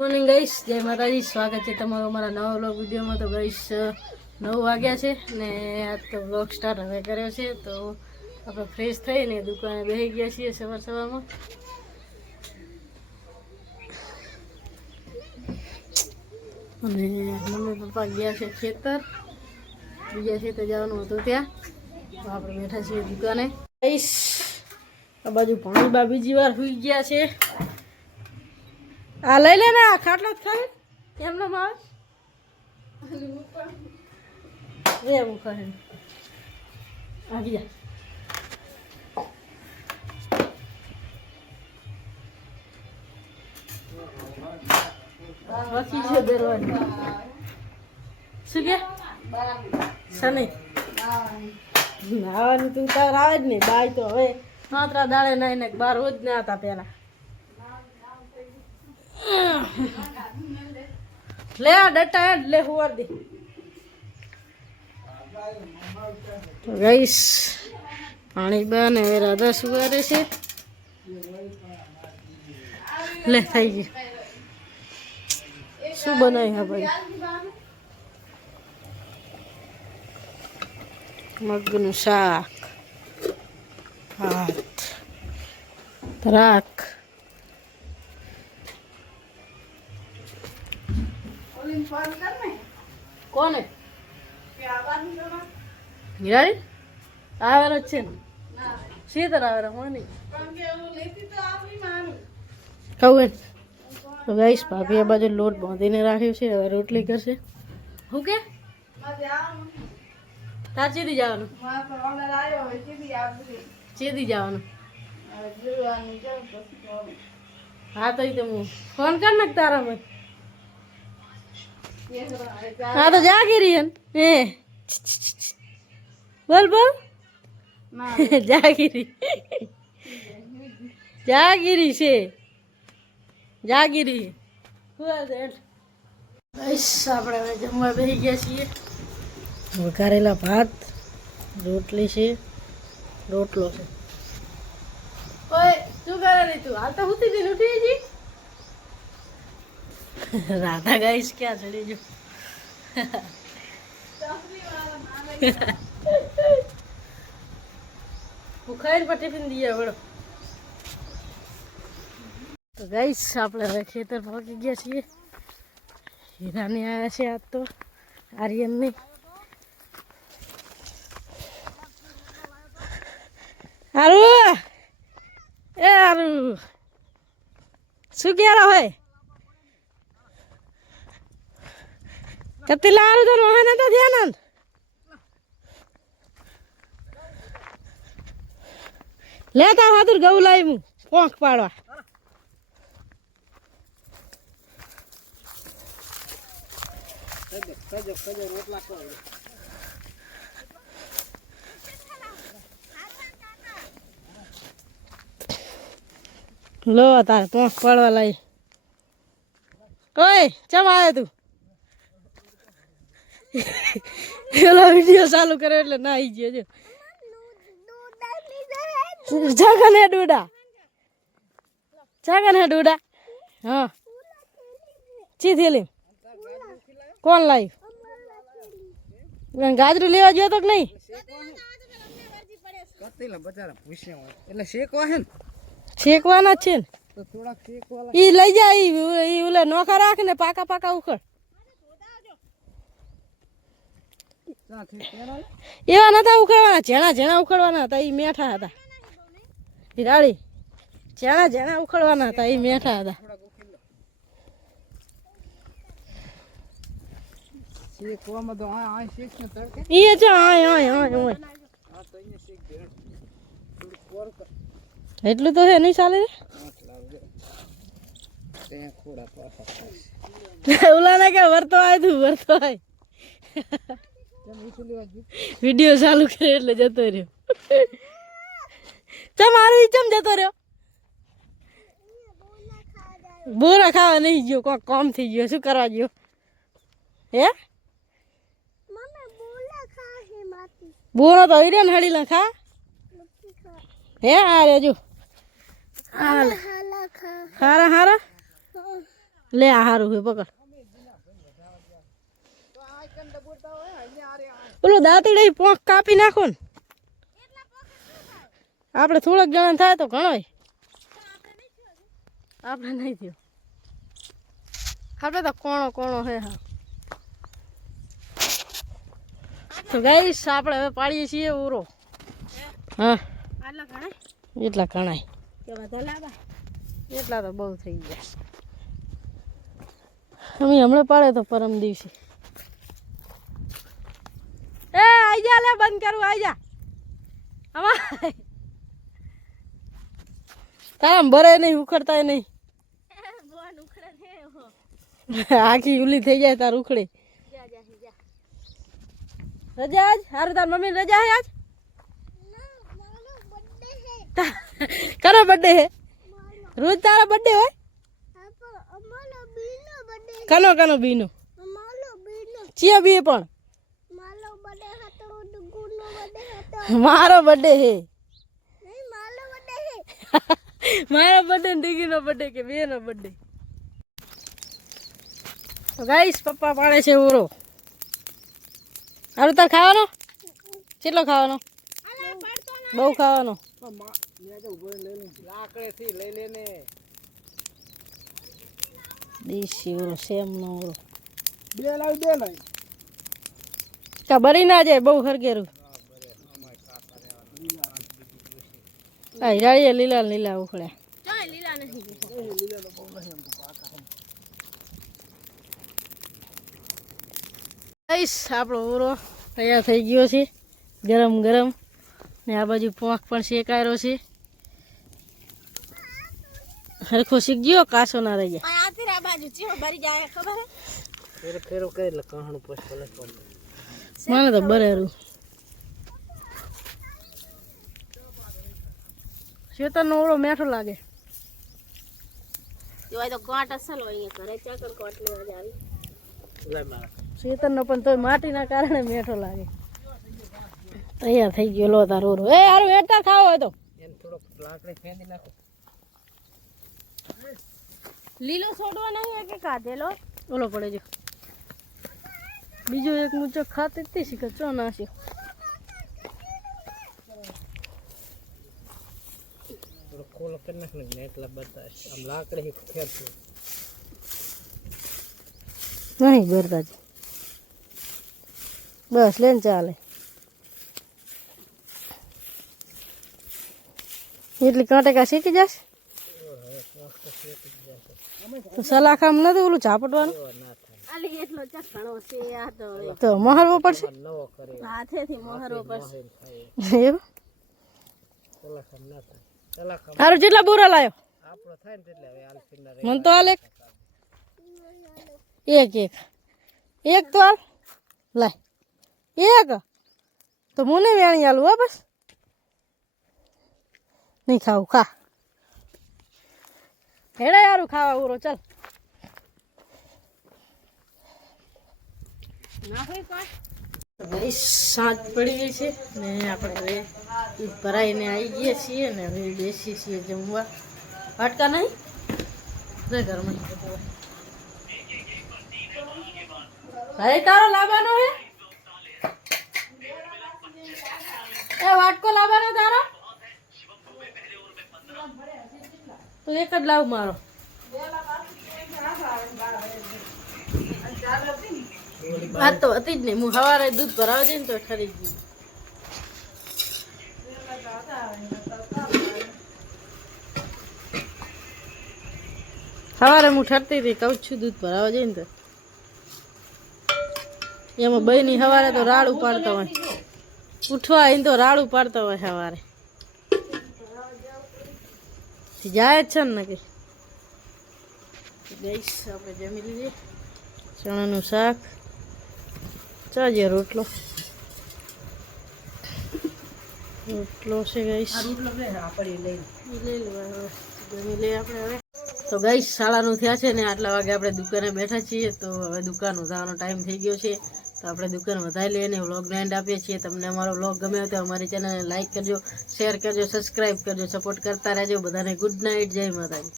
Morning guys, જય માતાજી. સ્વાગત છે તમારું અમારા નવા વ્લોગ વિડીયોમાં. તો ગાઈસ 9 વાગ્યા છે ને આજ તો વ્લોગ સ્ટાર્ટ હવે કર્યો છે. તો આપણે ફ્રેશ થઈને દુકાને બેસી ગયા છીએ સવારમાં. અને મમ્મી પપ્પા ગયા છે ખેતર, બીજા ખેતર જવાનું હતું ત્યાં. તો આપણે બેઠા છીએ દુકાને. ગાઈસ આ બાજુ ભણીબા બીજી વાર સુઈ ગયા છે. આ લઈ લે ને, આ ખાટલો જ ખાય એમનો માવ એવું ખાય આ બીજા બાકી છે દરવાની શું કે સને નાવાની તું તાર આવે જ ને બાય તો હવે માત્રા દાડે નાઈ ને બાર રોજ ના હતા પેલા. લે આ ડટા હેડ લે હુવાર દે. તો ગાઈસ પાણી બા ને રાધા સુવારે છે. લે થઈ ગયું. શું બનાવ્યું હા ભાઈ? મગનું શાક, ભાત, રાખ. કોને હિરાડી આવેલો છે ને સીતર આવેલો મને કહું. તો ગાઈસ ભાભી આ બાજુ લોટ બાંધીને રાખ્યો છે. હવે રોટલી કરશે. હું કે તાર ચેદી જવાનું? ચેદી જવાનું? હા તો હું ફોન કર નાખ તારામાં. હા તો જાગીરી હે બોલ બોલ જાગીરી જાગીરી છે જાગીરી. આપણે હવે જમવા બેસી ગયા છીએ. વઘારેલા ભાત, રોટલી છે, રોટલો છે. ઓય શું કરે રે તું? હાલ તો ઉઠી જઈને ઉઠી જી. રાધા ગાઈસ ક્યાં ચડી જો ખાઈને પર ટિફિન દઈએ વળો. તો ગાઈસ આપણે હવે ખેતર પહોંચી ગયા છીએ. હીરાની આવ્યા છે આજ તો આર્યનની. હારું એ હારું શું ક્યારે હોય કતી લારું તો નોહે તો ધ્યાન લેતા હાથુર ગૌ લાવી હું પોંખ પાડવા. લો તારે પોંખ પાડવા લાવી. ઓય ચમ આવે તું? પેલો વિડીયો ચાલુ કર્યો એટલે ના આવી ગયો. જગન હે ડોડા, જગન હે ડોડા. હા ચી થેલી કોણ લાવ્યું? ગાજરું લેવા ગયો તો કે નહીં? શેકવાના છે ને ઈ લઈ જા. ઈ ઓલા નોખા રાખ ને પાકા પાકા ઉખડ. એવા નતા ઉખડવાના, ઝેણા ઝેણા ઉખડવાના હતા. એ મેઠા હતા હિરાળી. ઝેણા ઝેણા ઉખડવાના હતા. એ મેઠા હતા. એ જો એટલું તો હે નહીં ચાલે રે. ઓલા ને કે વરતો આય તું વરતો આય. વિડીયો ચાલુ કરે એટલે જતો રહ્યો. તમારું ચમ જતો રહ્યો? બોરા ખાવા નહીં ગયો, કોક કોમ થઈ ગયો. શું કરવા ગયો હે? બોરો તો હઈ ને હળી ના ખા હે. આ રેજો હારા હારા લે આ હારું હે પકડ પેલું દાંતીડે પોંખ કાપી નાખો ને આપણે થોડાક જણા થાય તો ઘણો આપણે નહીં થયો આપણે તો કોણો કોણો હે હા તો ગાઈસ આપણે હવે પાડીએ છીએ ઉરો હા એટલા ઘણાય એટલા તો બહુ થઈ ગયા અમે હમણાં પાડે તો પરમ દિવસે એ આઈ જા લે બંધ કરું આઈ જા આમાં તારા ભરે નહીં ઉખડતા નહીં આખી ઉલી થઈ જાય તાર ઉખડે રજા આજ હારે તાર મમ્મી રજા હે આજ કનો બર્થડે હે રોજ તારા બર્થડે હોય કનો કનો બીનો ચિયા બી પણ મારો બર્થડે હે મારો બર્થડે ડીગીનો બર્થડે કે બેનો બર્થડે તો ગાઈસ પપ્પા પાડે છે ઉરો હારું તાર ખાવાનો કેટલો ખાવાનો બહુ ખાવાનો દેશી ઉરો સેમ નો ઉરો બે લાવી કા બરી ના જાય બહુ હરગેરું આ હીરાળીએ લીલા લીલા ઉખડ્યા આપણો ઉરો તૈયાર થઈ ગયો છે ગરમ ગરમ ને આ બાજુ પોંખ પણ શેકાયો છે હરખો શીખ ગયો કાસો ના રહી જાય મને તો બરેરું શેતર નો ઓળો મેઠો લાગે શેતર નો પણ તોય માટીના કારણે મેઠો લાગે તૈયાર થઈ ગયો લો તારો ઓરો એ હારું હેઠા ખાવો હોય તો લીલો છોડવા નહીં કે કાઢેલો ઓલો પડે જો બીજો એક મુચો ખાતે જ શીખે ચો નાસ્યો ખોલો કરી નાખ ને એટલા બધા આમ લાકડી ખેરતો નહીં બરદાજી બસ લેન ચાલે એટલી કાંટેકા શીખી જશે તો સલાખામ નથી ઓલું ઝાપટવાનું તો મહારવો પડશે એવું તારું જેટલા બોરા લાયો મને તો હાલ એક તો હાલ લાય એક તો મને વેણી હાલું હા બસ નહીં ખાવું ખા હેડા યારું ખાવા ઉરો ચાલ સાંજ પડી ગઈ છે ને આપણે હવે દૂધ ભરાઈને આવી ગયા છીએ ને હવે બેસી છીએ જમવા વાટકા નહીં ઘરમાં ભાઈ તારો લાવવાનો હે એ વાટકો લાવવાનો તારો તો એક જ લાવ મારો આ તો હતી જ નહીં હું સવારે દૂધ ભરાવા જઈને તો ઠરી ગયું સવારે હું ઠરતી હતી કહું છું દૂધ ભરાવા જઈને તો એમાં બહેની સવારે તો રાડ ઉપાડતા હોય ઉઠવા આવીને તો રાડ ઉપાડતા હોય સવારે જાય જ છે ને કે ગઈશ આપણે જમી લીધી ચણાનું શાક ચાજે રોટલો છે ગઈશ જમી લઈએ આપણે હવે તો ગઈશ શાળાનું થયા છે ને આટલા વાગે આપણે દુકાને બેઠા છીએ તો હવે દુકાન વધારવાનો ટાઈમ થઈ ગયો છે તો આપણે દુકાન વધારી લઈએ અને વ્લોગને એન્ડ આપીએ છીએ તમને અમારો વ્લોગ ગમ્યો તો અમારી ચેનલને લાઈક કરજો શેર કરજો સબસ્ક્રાઈબ કરજો સપોર્ટ કરતા રહેજો બધાને ગુડ નાઇટ જય માતાજી